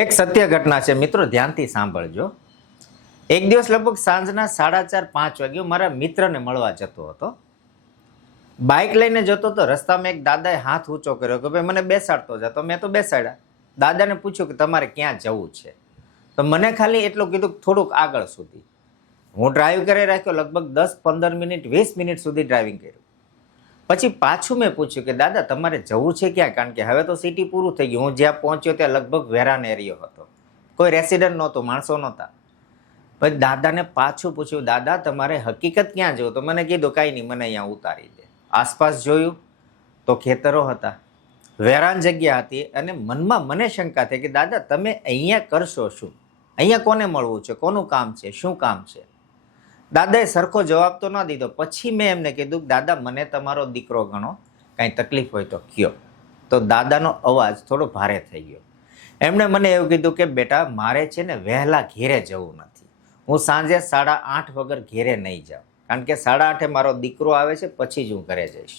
એક સત્ય ઘટના છે મિત્રો, ધ્યાનથી સાંભળજો. એક દિવસ લગભગ સાંજના 4:30-5 વાગે મારા મિત્રને મળવા જતો હતો. બાઇક લઈને જતો તો રસ્તામાં એક દાદાએ હાથ ઊંચો કર્યો કે ભાઈ મને બેસાડતો જા. તો મેં તો બેસાડ્યા. દાદાને પૂછ્યું કે તમારે ક્યાં જવું છે? તો મને ખાલી એટલું કીધું કે થોડુંક આગળ સુધી. હું ડ્રાઈવ કરી રાખ્યો, લગભગ 10-15 મિનિટ 20 મિનિટ સુધી ડ્રાઇવિંગ કર્યું. પછી પાછું મેં પૂછ્યું કે દાદા તમારે જવું છે ક્યાં? કારણ કે હવે તો સિટી પૂરું થઈ ગયું. હું જ્યાં પહોંચ્યો ત્યાં લગભગ વેરાન એરિયો હતો, કોઈ રેસિડન્ટ નહોતું, માણસો નહોતા. પછી દાદાને પાછું પૂછ્યું દાદા તમારે હકીકત ક્યાં જવું? તો મને કીધું કાંઈ નહીં, મને અહીંયા ઉતારી દે. આસપાસ જોયું તો ખેતરો હતા, વેરાન જગ્યા હતી, અને મનમાં મને શંકા થઈ કે દાદા તમે અહીંયા કરશો શું? અહીંયા કોને મળવું છે? કોનું કામ છે? શું કામ છે? દાદાએ સરખો જવાબ તો ન દીધો. પછી મેં એમને કીધું કે દાદા મને તમારો દીકરો ગણો, કાંઈ તકલીફ હોય તો કયો. તો દાદાનો અવાજ થોડો ભારે થઈ ગયો. એમણે મને એવું કીધું કે બેટા મારે છે ને વહેલા ઘેરે જવું નથી. હું સાંજે 8:30 વગર ઘેરે નહીં જાઉં, કારણ કે 8:30 મારો દીકરો આવે છે, પછી જ હું ઘરે જઈશ.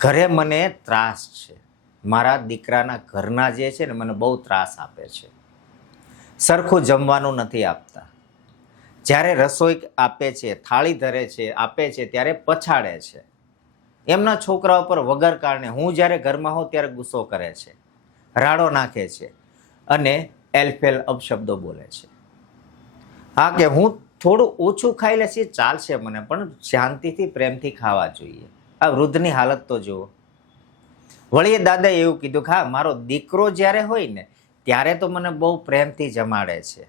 ઘરે મને ત્રાસ છે, મારા દીકરાના ઘરના જે છે ને મને બહુ ત્રાસ આપે છે. સરખું જમવાનું નથી આપતા. જ્યારે રસોઈ આપે છે, થાળી ધરે છે, આપે છે, ત્યારે પછાડે છે. એમના છોકરાઓ પર વગર કારણે હું જ્યારે ઘરમાં હોઉં ત્યારે ગુસ્સો કરે છે, રાડો નાખે છે અને એલફેલ અપશબ્દો બોલે છે. હા, કે હું થોડું ઓછું ખાઈ લેશે ચાલશે મને, પણ શાંતિથી પ્રેમથી ખાવા જોઈએ. આ વૃદ્ધની હાલત તો જુઓ. વળી દાદાએ એવું કીધું કે હા મારો દીકરો જ્યારે હોય ને ત્યારે તો મને બહુ પ્રેમથી જમાડે છે,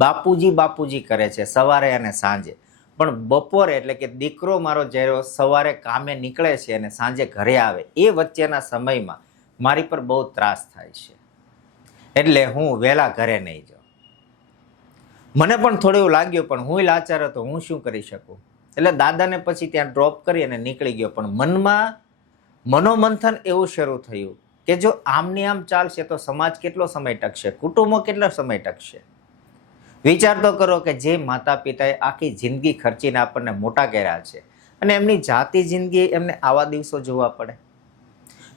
બાપુજી બાપુજી કરે છે સવારે અને સાંજે. પણ બપોરે એટલે કે દીકરો મારો જ્યારે સવારે કામે નીકળે છે અને સાંજે ઘરે આવે એ વચ્ચેના સમયમાં મારી પર બહુ ત્રાસ થાય છે, એટલે હું વહેલા ઘરે નહીં જાઉં. મને પણ થોડું એવું લાગ્યું, પણ હું લાચાર હતો, હું શું કરી શકું? એટલે દાદાને પછી ત્યાં ડ્રોપ કરી અને નીકળી ગયો. પણ મનમાં મનોમંથન એવું શરૂ થયું કે જો આમની આમ ચાલશે તો સમાજ કેટલો સમય ટકશે, કુટુંબો કેટલો સમય ટકશે? વિચાર તો કરો કે જે માતા પિતાએ આખી જિંદગી ખર્ચીને આપણને મોટા કર્યા છે અને એમની જાતિ જિંદગી એમને આવા દિવસો જોવા પડે.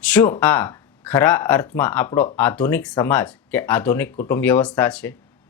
શું આ ખરા અર્થમાં આપણો આધુનિક સમાજ કે આધુનિક કુટુંબ વ્યવસ્થા છે?